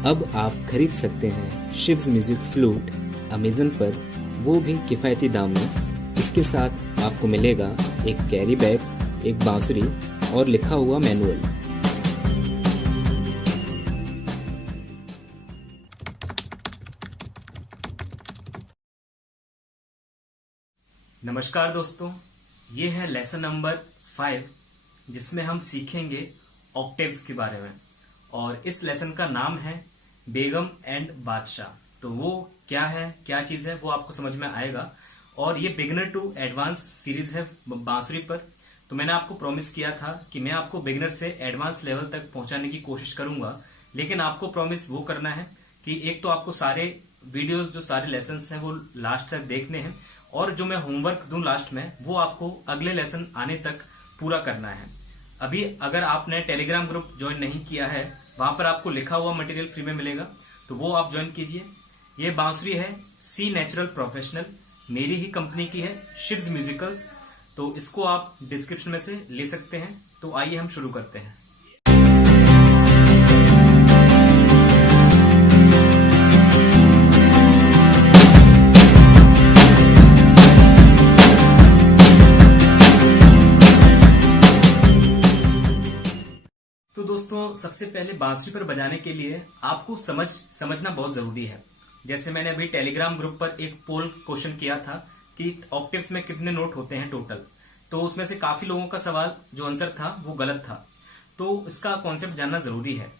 अब आप खरीद सकते हैं शिव्स म्यूजिक फ्लूट अमेज़न पर, वो भी किफ़ायती दाम में। इसके साथ आपको मिलेगा एक कैरी बैग, एक बांसुरी और लिखा हुआ मैनुअल। नमस्कार दोस्तों, ये है लेसन नंबर 5 जिसमें हम सीखेंगे ऑक्टेव्स के बारे में। और इस लेसन का नाम है बेगम एंड बादशाह। तो वो क्या है, क्या चीज है, वो आपको समझ में आएगा। और ये बिगिनर टू एडवांस सीरीज है बांसुरी पर। तो मैंने आपको प्रॉमिस किया था कि मैं आपको बिगिनर से एडवांस लेवल तक पहुंचाने की कोशिश करूंगा, लेकिन आपको प्रॉमिस वो करना है कि एक तो आपको सारे वीडियोस, जो सारे लेसन हैं वो लास्ट तक देखने हैं, और जो मैं होमवर्क दूं लास्ट में वो आपको अगले लेसन आने तक पूरा करना है। अभी अगर आपने टेलीग्राम ग्रुप ज्वाइन नहीं किया है, वहां पर आपको लिखा हुआ मटेरियल फ्री में मिलेगा, तो वो आप ज्वाइन कीजिए। ये बांसुरी है सी नेचुरल प्रोफेशनल, मेरी ही कंपनी की है, शिव्स म्यूजिकल्स। तो इसको आप डिस्क्रिप्शन में से ले सकते हैं। तो आइए हम शुरू करते हैं। तो दोस्तों, सबसे पहले बांसुरी पर बजाने के लिए आपको समझना बहुत जरूरी है। जैसे मैंने अभी टेलीग्राम ग्रुप पर एक पोल क्वेश्चन किया था कि ऑक्टेव्स में कितने नोट होते हैं टोटल, तो उसमें से काफी लोगों का सवाल जो आंसर था वो गलत था। तो इसका कॉन्सेप्ट जानना जरूरी है।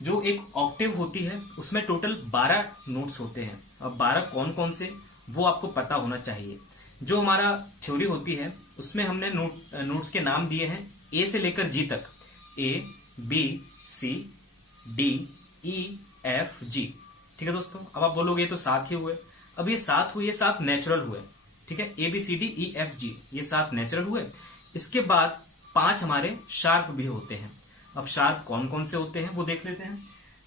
जो एक ऑक्टेव होती है उसमें टोटल 12 नोट्स होते हैं। अब 12 कौन कौन से, वो आपको पता होना चाहिए। जो हमारा थ्योरी होती है उसमें हमने नोट्स के नाम दिए हैं ए से लेकर जी तक, A B C D E F G. ठीक है दोस्तों, अब आप बोलोगे तो 7 ही हुए। अब ये 7 हुए, ये 7 नेचुरल हुए। ठीक है, A B C D E F G, ये 7 नेचुरल हुए। इसके बाद 5 हमारे शार्प भी होते हैं। अब शार्प कौन कौन से होते हैं वो देख लेते हैं।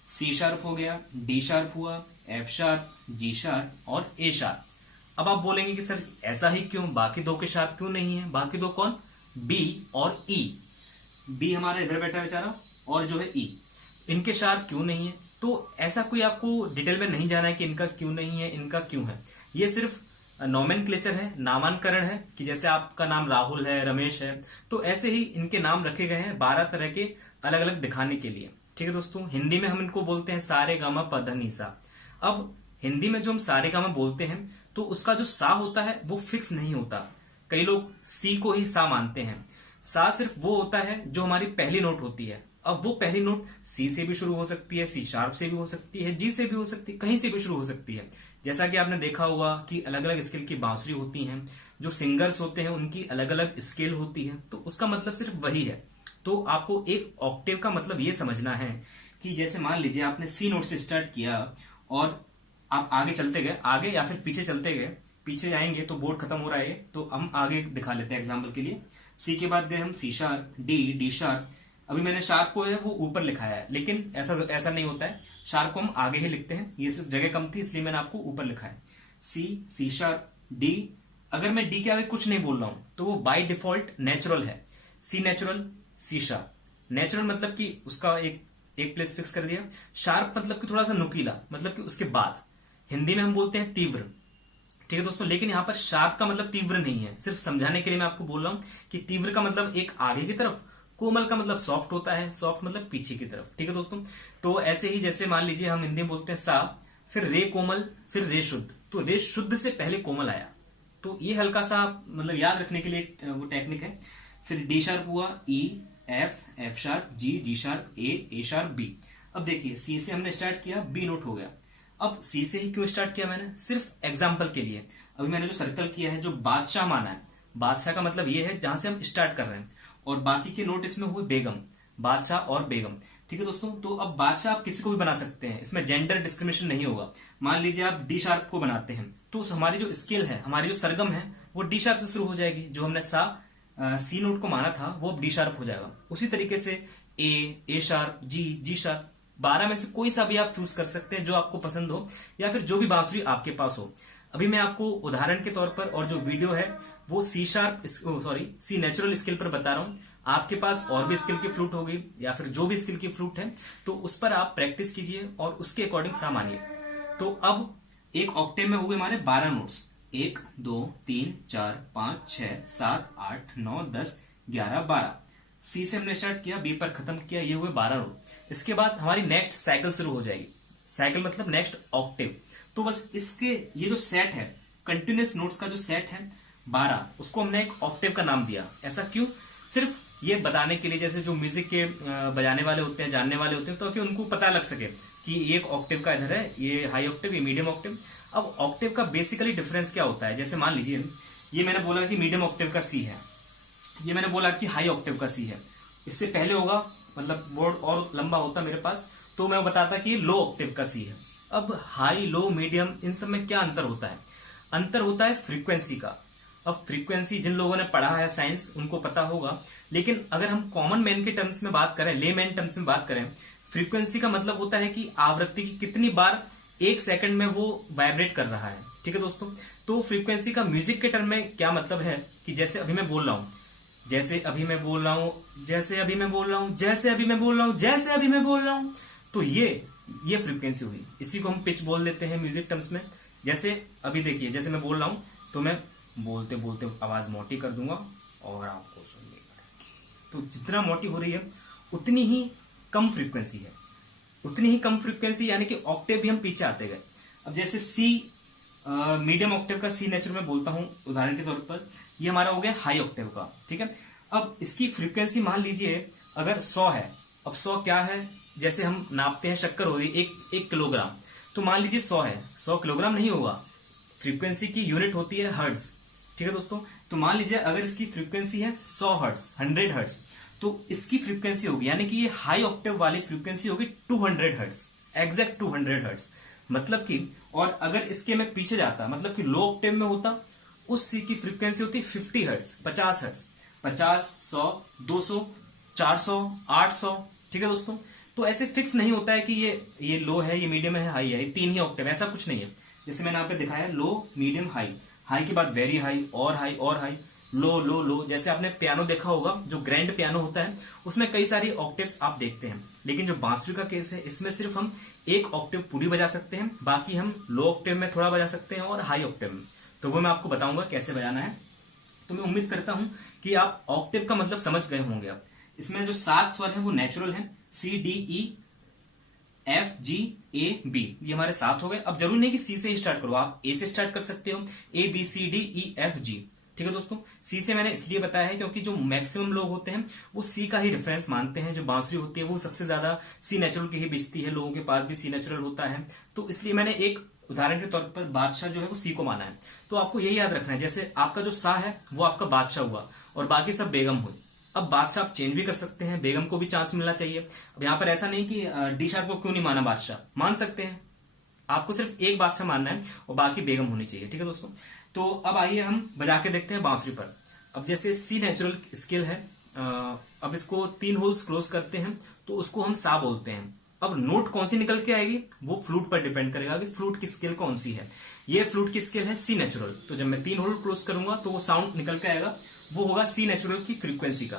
सी शार्प हो गया, डी शार्प हुआ, एफ शार्प, जी शार्प और ए शार्प। अब आप बोलेंगे कि सर ऐसा ही क्यों, बाकी 2 के शार्प क्यों नहीं है? बाकी 2 कौन? बी और ई। बी हमारा इधर बैठा बेचारा, और जो है ई, इनके शार्प क्यों नहीं है? तो ऐसा कोई आपको डिटेल में नहीं जाना है कि इनका क्यों नहीं है, इनका क्यों है। ये सिर्फ नोमेनक्लेचर है, नामांकरण है, कि जैसे आपका नाम राहुल है, रमेश है, तो ऐसे ही इनके नाम रखे गए हैं 12 तरह के अलग अलग दिखाने के लिए। ठीक है दोस्तों, हिंदी में हम इनको बोलते हैं सारे गामा पध नि सा। अब हिंदी में जो हम सारे गामा बोलते हैं तो उसका जो सा होता है वो फिक्स नहीं होता। कई लोग सी को ही सा मानते हैं। सा सिर्फ वो होता है जो हमारी पहली नोट होती है। अब वो पहली नोट सी से भी शुरू हो सकती है, सी शार्प से भी हो सकती है, जी से भी हो सकती है, कहीं से भी शुरू हो सकती है। जैसा कि आपने देखा होगा कि अलग अलग स्केल की बांसुरी होती हैं, जो सिंगर्स होते हैं उनकी अलग अलग स्केल होती है, तो उसका मतलब सिर्फ वही है। तो आपको एक ऑक्टेव का मतलब ये समझना है कि जैसे मान लीजिए आपने सी नोट से स्टार्ट किया और आप आगे चलते गए, आगे या फिर पीछे चलते गए, पीछे जाएंगे तो बोर्ड खत्म हो रहा है, तो हम आगे दिखा लेते हैं एग्जाम्पल के लिए। सी के बाद गए हम सी शार्प, डी शार्प। अभी मैंने शार्प को है वो ऊपर लिखाया है, लेकिन ऐसा नहीं होता है। शार्प को हम आगे ही लिखते हैं, ये सिर्फ जगह कम थी इसलिए मैंने आपको ऊपर लिखा है। C sharp, D. अगर मैं डी के आगे कुछ नहीं बोल रहा हूं तो वो बाय डिफॉल्ट नेचुरल है। C natural, C sharp. Natural मतलब कि उसका एक प्लेस फिक्स कर दिया। शार्प मतलब कि थोड़ा सा नुकीला, मतलब कि उसके बाद। हिंदी में हम बोलते हैं तीव्र। ठीक है दोस्तों, लेकिन यहां पर शार्प का मतलब तीव्र नहीं है। सिर्फ समझाने के लिए मैं आपको बोल रहा हूं कि तीव्र का मतलब एक आगे की तरफ, कोमल का मतलब सॉफ्ट होता है, सॉफ्ट मतलब पीछे की तरफ। ठीक है दोस्तों, तो ऐसे ही जैसे मान लीजिए हम हिंदी में बोलते हैं सा, फिर रे कोमल, फिर रे शुद्ध। तो रे शुद्ध से पहले कोमल आया, तो ये हल्का सा मतलब याद रखने के लिए वो टेक्निक है। फिर डी शार्प हुआ, E F sharp, G sharp, A sharp, B. अब देखिए सी से हमने स्टार्ट किया, बी नोट हो गया। अब सी से ही क्यों स्टार्ट किया मैंने? सिर्फ एग्जाम्पल के लिए। अभी मैंने जो सर्कल किया है, जो बादशाह माना है, बादशाह का मतलब ये है जहां से हम स्टार्ट कर रहे हैं, और बाकी के नोट इसमें हुए बेगम, बादशाह और बेगम। ठीक है दोस्तों, तो अब बादशाह आप किसी को भी बना सकते हैं, इसमें जेंडर डिस्क्रिमिनेशन नहीं होगा। मान लीजिए आप डी शार्प को बनाते हैं, तो हमारी जो स्केल है, हमारी जो सरगम है, वो डी शार्प से शुरू हो जाएगी। जो हमने सी नोट को माना था वो अब डी शार्प हो जाएगा। उसी तरीके से ए शार्प, जी शार्प। 12 में से कोई सा भी आप चूज कर सकते हैं जो आपको पसंद हो, या फिर जो भी बांसुरी आपके पास हो। अभी मैं आपको उदाहरण के तौर पर, और जो वीडियो है वो सी नेचुरल स्केल पर बता रहा हूं। आपके पास और भी स्किल की फ्लूट होगी या फिर जो भी स्किल की फ्लूट है, तो उस पर आप प्रैक्टिस कीजिए और उसके अकॉर्डिंग सा मानिए। तो अब एक ऑक्टेव में हुए हमारे 12 नोट्स, 1 2 3 4 5 6 7 8 9 10 11 12। सी से हमने स्टार्ट किया, बी पर खत्म किया, ये हुए 12 नोट। इसके बाद हमारी नेक्स्ट साइकिल शुरू हो जाएगी। साइकिल मतलब नेक्स्ट ऑक्टेव। तो बस इसके ये जो सेट है, कंटिन्यूस नोट्स का जो सेट है 12, उसको हमने एक ऑक्टेव का नाम दिया। ऐसा क्यों? सिर्फ ये बताने के लिए, जैसे जो म्यूजिक के बजाने वाले होते हैं, जानने वाले होते हैं, तो कि उनको पता लग सके कि एक ऑक्टेव का इधर है, ये हाई ऑक्टेव, ये मीडियम ऑक्टेव। अब ऑक्टेव का बेसिकली डिफरेंस क्या होता है? जैसे मान लीजिए ये मैंने बोला कि मीडियम ऑक्टेव का सी है, ये मैंने बोला कि हाई ऑक्टेव का सी है। इससे पहले होगा, मतलब बोर्ड और लंबा होता मेरे पास, तो मैं बताता कि ये लो ऑक्टेव का सी है। अब हाई, लो, मीडियम, इन सब में क्या अंतर होता है? अंतर होता है फ्रीक्वेंसी का। अब फ्रीक्वेंसी जिन लोगों ने पढ़ा है साइंस, उनको पता होगा, लेकिन अगर हम कॉमन मैन के टर्म्स में बात करें, ले मैन टर्म्स में बात करें, फ्रीक्वेंसी का मतलब होता है कि आवृत्ति की कितनी बार एक सेकंड में वो वाइब्रेट कर रहा है। ठीक है दोस्तों, तो फ्रीक्वेंसी का म्यूजिक के टर्म में क्या मतलब है कि जैसे अभी मैं बोल रहा हूं, जैसे अभी मैं बोल रहा हूं, जैसे अभी मैं बोल रहा हूं, जैसे अभी मैं बोल रहा हूं, जैसे अभी मैं बोल रहा हूं, तो ये फ्रीक्वेंसी हुई। इसी को हम पिच बोल देते हैं म्यूजिक टर्म्स में। जैसे अभी देखिए, जैसे मैं बोल रहा हूं तो मैं बोलते बोलते आवाज मोटी कर दूंगा और आपको सुननी पड़ेगी। तो जितना मोटी हो रही है उतनी ही कम फ्रीक्वेंसी है, उतनी ही कम फ्रीक्वेंसी, यानी कि ऑक्टेव भी हम पीछे आते गए। अब जैसे सी, मीडियम ऑक्टेव का सी नेचुरल में बोलता हूं उदाहरण के तौर पर, ये हमारा हो गया हाई ऑक्टेव का। ठीक है, अब इसकी फ्रीक्वेंसी मान लीजिए अगर 100 है। अब 100 क्या है? जैसे हम नापते हैं शक्कर हो रही एक किलोग्राम, तो मान लीजिए 100 है, 100 किलोग्राम नहीं होगा, फ्रीक्वेंसी की यूनिट होती है हर्ट्ज। ठीक है दोस्तों, तो मान लीजिए अगर इसकी फ्रीक्वेंसी है 100 हर्ट्ज, 100 हर्ट्ज, तो इसकी फ्रीक्वेंसी होगी, यानी कि ये हाई ऑक्टेव वाली फ्रीक्वेंसी होगी 200 हर्ट्ज, एग्जैक्ट 200 हर्ट्ज। मतलब कि, और अगर इसके में पीछे जाता, मतलब कि लो ऑक्टेव में होता, उस सी की फ्रीक्वेंसी होती 50 हर्ट्ज, 50 हर्ट्ज, 50, 100, 200, 400, 800। ठीक है दोस्तों, तो ऐसे फिक्स नहीं होता है कि ये लो है, ये मीडियम है, हाई है, ये 3 ही ऑक्टेव, ऐसा कुछ नहीं है। जैसे मैंने यहाँ पे दिखाया, लो, मीडियम, हाई, हाई के बाद वेरी हाई, और हाई, और हाई, लो, लो, लो। जैसे आपने पियानो देखा होगा, जो ग्रैंड पियानो होता है, उसमें कई सारी ऑक्टेव्स आप देखते हैं, लेकिन जो बांसुरी का केस है, इसमें सिर्फ हम एक ऑक्टेव पूरी बजा सकते हैं, बाकी हम लो ऑक्टेव में थोड़ा बजा सकते हैं और हाई ऑक्टेव में। तो वो मैं आपको बताऊंगा कैसे बजाना है। तो मैं उम्मीद करता हूं कि आप ऑक्टेव का मतलब समझ गए होंगे। अब इसमें जो 7 स्वर है वो नेचुरल है, सी, डी, ई, एफ, जी, ए, बी, ये हमारे 7 हो गए। अब जरूरी नहीं कि सी से ही स्टार्ट करो, आप ए से स्टार्ट कर सकते हो, ए, B, C, D, E, F, G. ठीक है दोस्तों, सी से मैंने इसलिए बताया है क्योंकि जो मैक्सिमम लोग होते हैं वो सी का ही रेफरेंस मानते हैं। जो बांसुरी होती है वो सबसे ज्यादा सी नेचुरल की ही बिजती है, लोगों के पास भी सी नेचुरल होता है, तो इसलिए मैंने एक उदाहरण के तौर पर बादशाह जो है वो सी को माना है। तो आपको यही याद रखना है, जैसे आपका जो सा है वो आपका बादशाह हुआ और बाकी सब बेगम हुई। अब बादशाह आप चेंज भी कर सकते हैं, बेगम को भी चांस मिलना चाहिए। अब यहाँ पर ऐसा नहीं कि डी शार्प को क्यों नहीं माना बादशाह, मान सकते हैं, आपको सिर्फ एक बादशाह मानना है और बाकी बेगम होनी चाहिए। ठीक है दोस्तों, तो अब आइए हम बजा के देखते हैं बांसुरी पर। अब जैसे सी नेचुरल स्केल है, अब इसको 3 होल्स क्लोज करते हैं तो उसको हम सा बोलते हैं। अब नोट कौन सी निकल के आएगी वो फ्लूट पर डिपेंड करेगा कि फ्लूट की स्केल कौन सी है। ये फ्लूट की स्केल है सी नेचुरल, तो जब मैं 3 होल क्लोज करूंगा तो वो साउंड निकल के आएगा, वो होगा सी नेचुरल की फ्रीक्वेंसी का।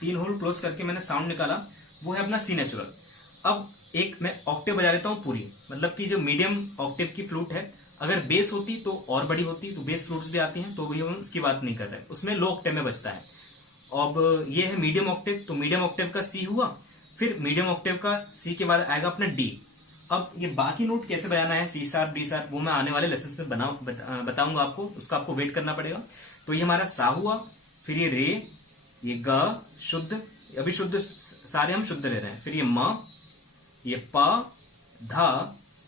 तीन होल क्लोज करके मैंने साउंड निकाला, वो है अपना सी नेचुरल। अब एक मैं ऑक्टेव बजा लेता हूं पूरी, मतलब कि जो मीडियम ऑक्टेव की फ्लूट है, अगर बेस होती तो और बड़ी होती, तो बेस फ्लूट्स भी आती हैं, तो वही हम उसकी बात नहीं कर रहे, उसमें लो ऑक्टेव में बजता है। अब ये है मीडियम ऑक्टेव, तो मीडियम ऑक्टेव का सी हुआ, फिर मीडियम ऑक्टेव का सी के बाद आएगा अपना डी। अब ये बाकी नोट कैसे बजाना है, सी शार्प, डी शार्प, वो मैं आने वाले लेसन में बताऊंगा आपको, उसका आपको वेट करना पड़ेगा। तो ये हमारा सा हुआ, फिर ये रे, ये ग शुद्ध, अभी शुद्ध सारे हम शुद्ध ले रहे हैं, फिर ये म, ये प, ध,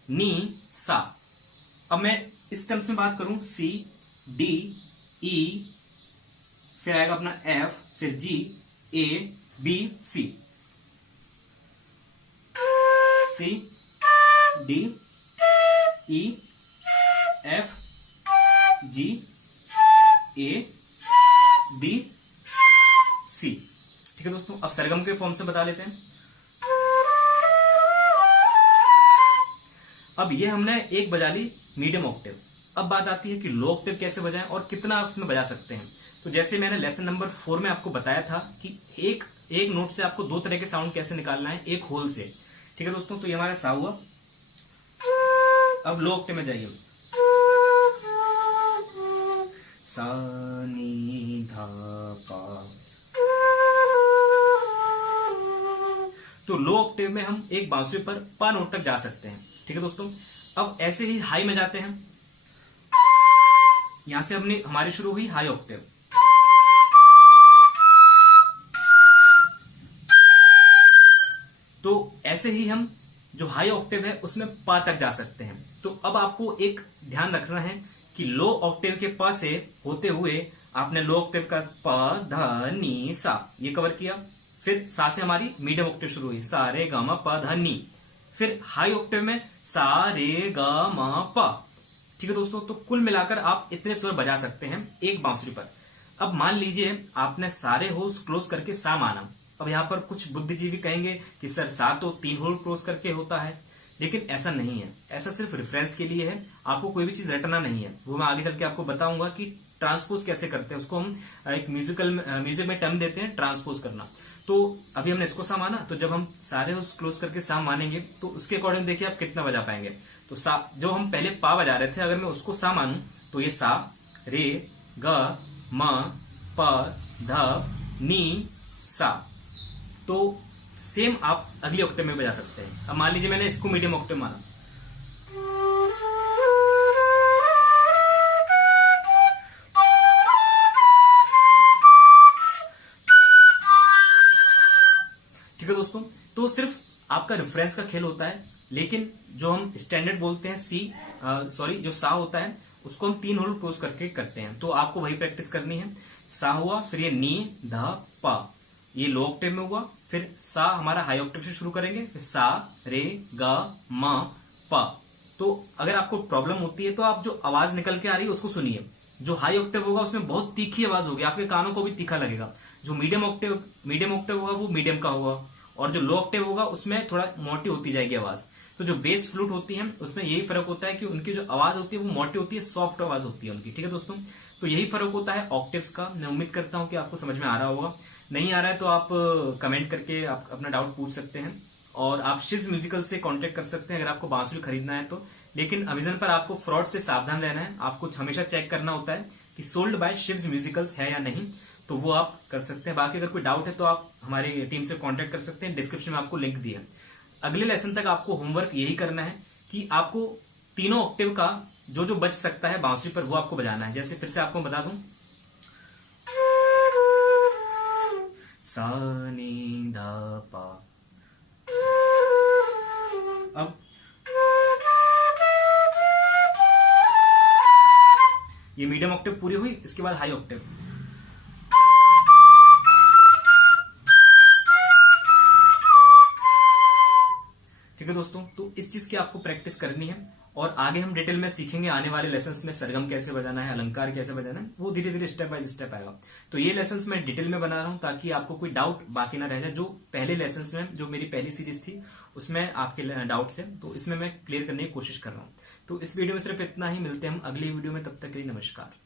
नी, सा। अब मैं इस टर्म्स में बात करूं, सी, डी, ई, फिर आएगा अपना एफ, फिर जी, ए, बी, सी, सी, डी, ई, एफ, जी, ए, बी, सी। ठीक है दोस्तों, अब सरगम के फॉर्म से बता लेते हैं। अब ये हमने एक बजा ली मीडियम ऑक्टेव, अब बात आती है कि लो ऑक्टेव कैसे बजाएं और कितना आप उसमें बजा सकते हैं। तो जैसे मैंने लेसन नंबर 4 में आपको बताया था कि एक नोट से आपको दो तरह के साउंड कैसे निकालना है, एक होल से। ठीक है दोस्तों, तो ये हमारा सा हुआ। अब लो ऑक्टेव में जाइए, सा नी धा पा। तो लो ऑक्टेव में हम एक बांसुरी पर पा नोट तक जा सकते हैं। ठीक है दोस्तों, अब ऐसे ही हाई में जाते हैं। यहां से हमारी शुरू हुई हाई ऑक्टेव। तो ऐसे ही हम जो हाई ऑक्टेव है उसमें पा तक जा सकते हैं। तो अब आपको एक ध्यान रखना है कि लो ऑक्टेव के पा से होते हुए आपने लो ऑक्टेव का प ध नी सा ये कवर किया। फिर सा से हमारी मीडियम ऑक्टेव शुरू हुई, सा रे गा मा प ध नी। फिर हाई ऑक्टेव में सा रे गा मा पा। ठीक है दोस्तों, तो कुल मिलाकर आप इतने स्वर बजा सकते हैं एक बांसुरी पर। अब मान लीजिए आपने सारे होल्स क्लोज करके सा माना। अब यहाँ पर कुछ बुद्धिजीवी कहेंगे कि सर सा तो 3 होल क्लोज करके होता है, लेकिन ऐसा नहीं है। ऐसा सिर्फ रेफरेंस के लिए है, आपको कोई भी चीज रटना नहीं है। वो मैं आगे चल के आपको बताऊंगा कि ट्रांसपोज कैसे करते हैं। उसको हम एक म्यूजिक में टर्म देते हैं ट्रांसपोज करना। तो अभी हमने इसको सा माना, तो जब हम सारे होल्स क्लोज करके सा मानेंगे तो उसके अकॉर्डिंग देखिए आप कितना बजा पाएंगे। तो सा जो हम पहले पा बजा रहे थे, अगर मैं उसको सा मानूं तो ये सा रे ग म प ध नी सा। तो सेम आप अगली ऑक्टेव में बजा सकते हैं। अब मान लीजिए मैंने इसको मीडियम ऑक्टेव माना, ठीक है दोस्तों। तो सिर्फ आपका रेफरेंस का खेल होता है, लेकिन जो हम स्टैंडर्ड बोलते हैं जो सा होता है उसको हम 3 होल क्लोज करके करते हैं। तो आपको वही प्रैक्टिस करनी है। सा हुआ, फिर ये नी ध पा, ये लो ऑक्टेव में हुआ। फिर सा हमारा हाई ऑक्टेव से शुरू करेंगे, फिर सा रे ग म पा। तो अगर आपको प्रॉब्लम होती है तो आप जो आवाज निकल के आ रही है उसको सुनिए। जो हाई ऑक्टेव होगा उसमें बहुत तीखी आवाज होगी, आपके कानों को भी तीखा लगेगा। जो मीडियम ऑक्टेव होगा वो मीडियम का होगा, और जो लो ऑक्टेव होगा उसमें थोड़ा मोटी होती जाएगी आवाज। तो जो बेस फ्लूट होती है उसमें यही फर्क होता है कि उनकी जो आवाज होती है वो मोटी होती है, सॉफ्ट आवाज होती है उनकी। ठीक है दोस्तों, तो यही फर्क होता है ऑक्टेव्स का। मैं उम्मीद करता हूं कि आपको समझ में आ रहा होगा। नहीं आ रहा है तो आप कमेंट करके आप अपना डाउट पूछ सकते हैं, और आप शिव्स म्यूजिकल से कांटेक्ट कर सकते हैं अगर आपको बांसुरी खरीदना है तो। लेकिन अमेजन पर आपको फ्रॉड से सावधान रहना है। आपको हमेशा चेक करना होता है कि सोल्ड बाय शिव्स म्यूजिकल्स है या नहीं, तो वो आप कर सकते हैं। बाकी अगर कोई डाउट है तो आप हमारी टीम से कांटेक्ट कर सकते हैं, डिस्क्रिप्शन में आपको लिंक दिया है। अगले लेसन तक आपको होमवर्क यही करना है कि आपको तीनों ऑक्टेव का जो बच सकता है बांसुरी पर वो आपको बजाना है। जैसे फिर से आपको बता दूं, सा नी धा पा। अब ये मीडियम ऑक्टेव पूरी हुई, इसके बाद हाई ऑक्टेव। ठीक है दोस्तों, तो इस चीज की आपको प्रैक्टिस करनी है, और आगे हम डिटेल में सीखेंगे आने वाले लेसन्स में सरगम कैसे बजाना है, अलंकार कैसे बजाना है, वो धीरे धीरे स्टेप बाय स्टेप आएगा। तो ये लेसन्स मैं डिटेल में बना रहा हूं ताकि आपको कोई डाउट बाकी ना रह जाए। जो पहले लेसन्स में जो मेरी पहली सीरीज थी उसमें आपके डाउट थे, तो इसमें मैं क्लियर करने की कोशिश कर रहा हूं। तो इस वीडियो में सिर्फ इतना ही, मिलते हैं हम अगली वीडियो में, तब तक के लिए नमस्कार।